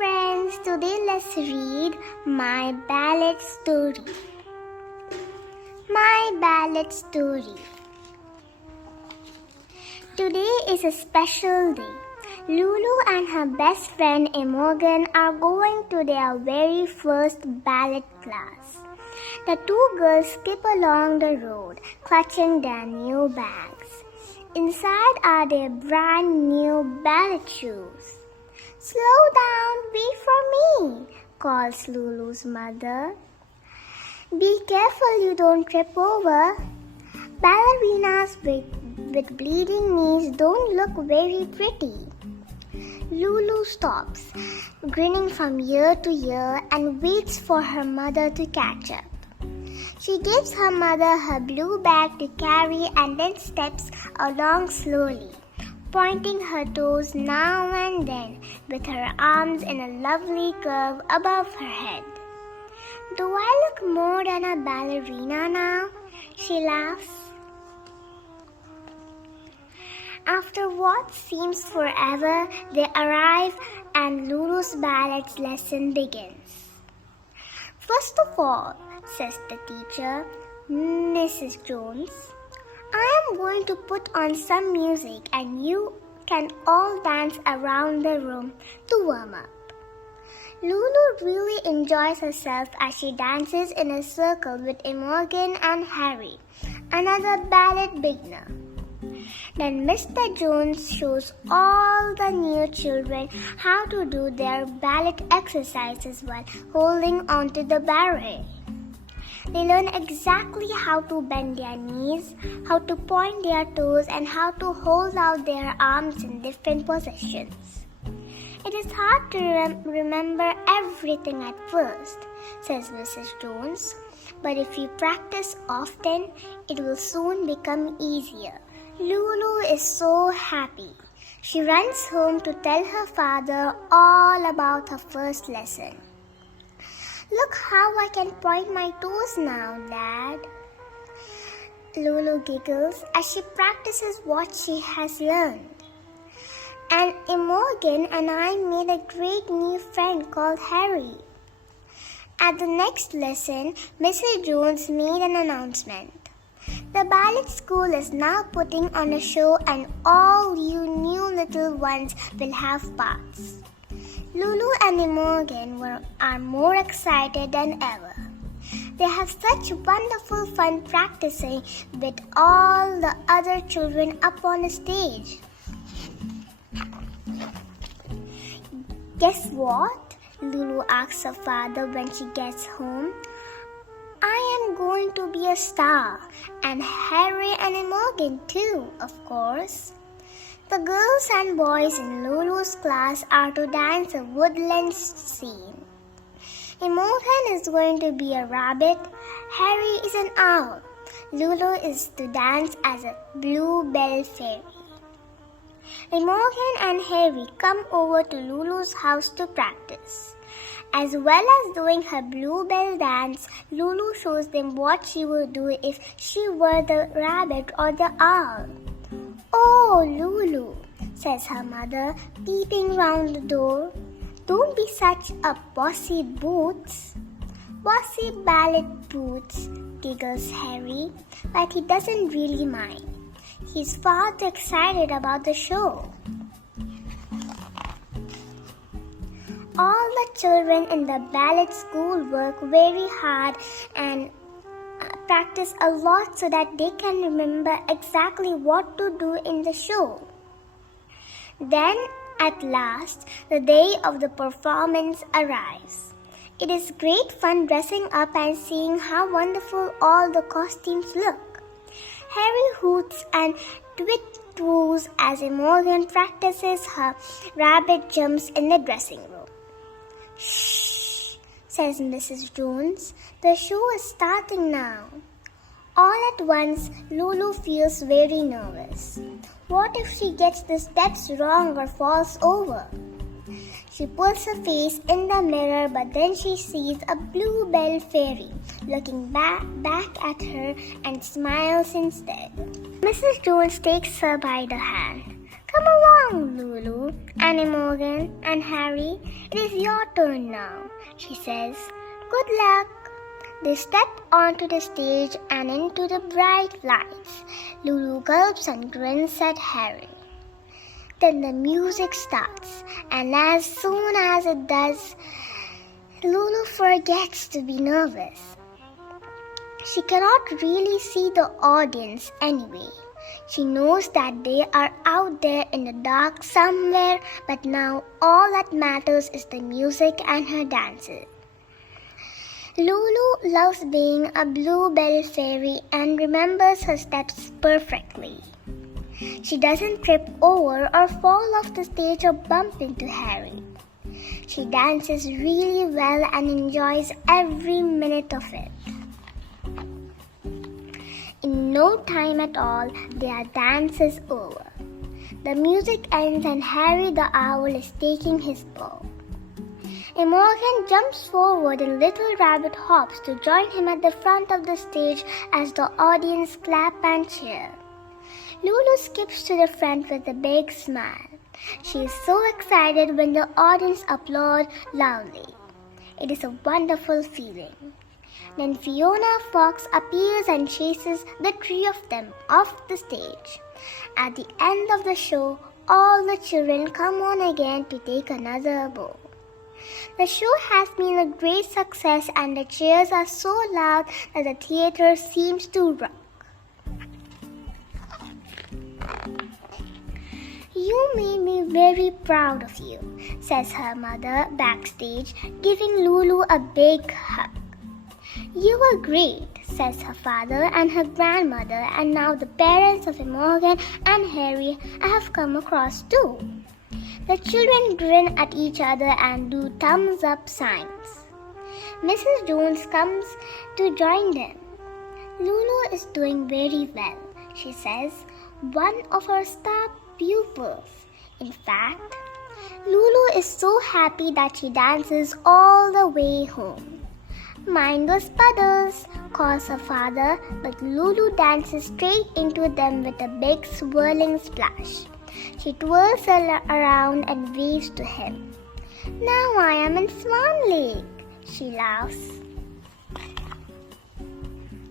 friends, today let's read My Ballet Story. My Ballet Story. Today is a special day. Lulu and her best friend Imogen are going to their very first ballet class. The two girls skip along the road, clutching their new bags. Inside are their brand new ballet shoes. "Slow down, wait for me," calls Lulu's mother. "Be careful you don't trip over. Ballerinas with bleeding knees don't look very pretty." Lulu stops, grinning from ear to ear, and waits for her mother to catch up. She gives her mother her blue bag to carry and then steps along slowly, pointing her toes now and then with her arms in a lovely curve above her head. "Do I look more than a ballerina now?" she laughs. After what seems forever, they arrive and Lulu's ballet lesson begins. "First of all," says the teacher, Mrs. Jones, "I am going to put on some music and you can all dance around the room to warm up." Lulu really enjoys herself as she dances in a circle with Imogen and Harry, another ballet beginner. Then Mr. Jones shows all the new children how to do their ballet exercises while holding onto the barre. They learn exactly how to bend their knees, how to point their toes, and how to hold out their arms in different positions. "It is hard to remember everything at first," says Mrs. Jones, "but if you practice often, it will soon become easier." Lulu is so happy. She runs home to tell her father all about her first lesson. "Look how I can point my toes now, Dad." Lulu giggles as she practices what she has learned. "And Imogen and I made a great new friend called Harry." At the next lesson, Mrs. Jones made an announcement. "The ballet school is now putting on a show and all you new little ones will have parts." Lulu and Imogen are more excited than ever. They have such wonderful fun practicing with all the other children up on the stage. "Guess what?" Lulu asks her father when she gets home. "I am going to be a star, and Harry and Imogen too, of course." The girls and boys in Lulu's class are to dance a woodland scene. Imogen is going to be a rabbit, Harry is an owl, Lulu is to dance as a bluebell fairy. Imogen and Harry come over to Lulu's house to practice. As well as doing her bluebell dance, Lulu shows them what she would do if she were the rabbit or the owl. "Oh, Lulu," says her mother, peeping round the door, "don't be such a bossy boots." "Bossy ballet boots," giggles Harry, but he doesn't really mind. He's far too excited about the show. All the children in the ballet school work very hard and practice a lot so that they can remember exactly what to do in the show. Then, at last, the day of the performance arrives. It is great fun dressing up and seeing how wonderful all the costumes look. Harry hoots and twit-woos as Imogen practices her rabbit jumps in the dressing room. "Shh," says Mrs. Jones. "The show is starting now." All at once, Lulu feels very nervous. What if she gets the steps wrong or falls over? She pulls her face in the mirror, but then she sees a bluebell fairy looking back at her and smiles instead. Mrs. Jones takes her by the hand. "Come along, along, Lulu, and Imogen and Harry. It is your turn now, she says. Good luck. They step onto the stage and into the bright lights. Lulu gulps and grins at Harry. Then the music starts, and as soon as it does, Lulu forgets to be nervous. She cannot really see the audience anyway. She knows that they are out there in the dark somewhere, but now all that matters is the music and her dances. Lulu loves being a bluebell fairy and remembers her steps perfectly. She doesn't trip over or fall off the stage or bump into Harry. She dances really well and enjoys every minute of it. In no time at all, their dance is over. The music ends and Harry the Owl is taking his bow. Imogen jumps forward and Little Rabbit hops to join him at the front of the stage as the audience clap and cheer. Lulu skips to the front with a big smile. She is so excited when the audience applauds loudly. It is a wonderful feeling. Then Fiona Fox appears and chases the three of them off the stage. At the end of the show, all the children come on again to take another bow. The show has been a great success and the cheers are so loud that the theater seems to rock. You made me very proud of you, says her mother backstage, giving Lulu a big hug. You were great, says her father and her grandmother, and now the parents of Imogen and Harry have come across too. The children grin at each other and do thumbs up signs. Mrs. Jones comes to join them. Lulu is doing very well, she says, one of her star pupils. In fact, Lulu is so happy that she dances all the way home. Mind those puddles, calls her father, but Lulu dances straight into them with a big swirling splash. She twirls around and waves to him. Now I am in Swan Lake, she laughs.